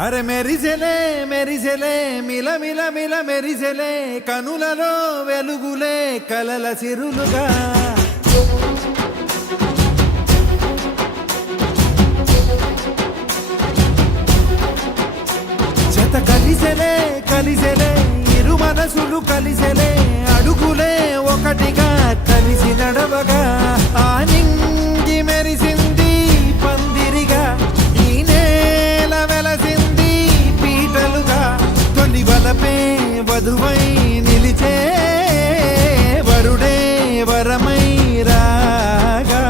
అరే మెరిసెలే మెరిసెలే మిల మిల మిల మెరిసెలే కనులలో వెలుగులే కలల సిరులుగా జత కలిసెలే కలిసెలే ఇరు మనసులు కలిసెలే అడుగులే ఒకటిగా కలిసి నడవగా ఆ నింగి మెరిసింది పందిరిగా ఈ నేల వెలసింది పీటలుగా తొలి వలపే వధువై నిలిచే వరుడే వరమై రాగా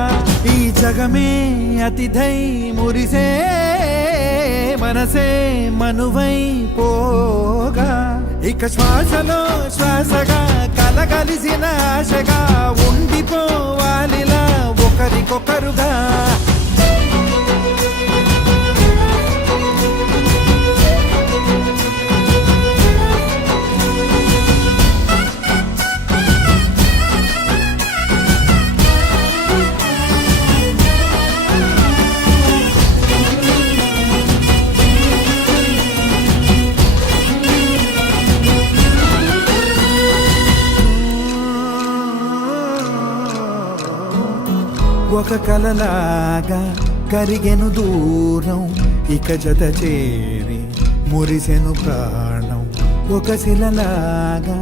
ఈ జగమే అతిథై మురిసే మనసే మనువై పోగా ఇక శ్వాసలో శ్వాసగా కలగలిసిన ఆశగా ఉండిపోవాలిలా ఒకరికొకరుగా ఒక కలలాగా కరిగెను దూరం ఇక జత చేరి మురిసెను ప్రాణం ఒక శిలలాగా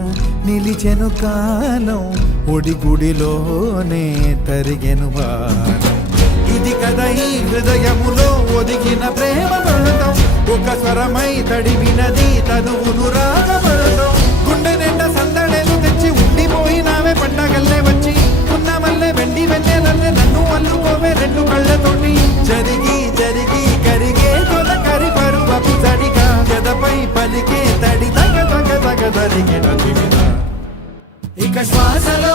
నిలిచెను కాలం ఒడిగుడిలోనే తరిగెను బాణం ఇది కదా ఈ హృదయములో ఒదిగిన ప్రేమ పడతాం ఒక స్వరమై తడివినది తనువును రాగపడతాం గుండె నిండా సందడేలు తెచ్చి ఉండిపోయినావే పండగల్లే వచ్చి ఉన్న మల్లె వెండి వెన్నెలల్లే నన్ను అల్లుకోవే రెండు కళ్ళతోటి జరిగి జరిగి కరిగే కొల కరి పరువపు తడిగా గదపై పలికే తడి తగ తగ తగ తరిగిన ఇక శ్వాసలో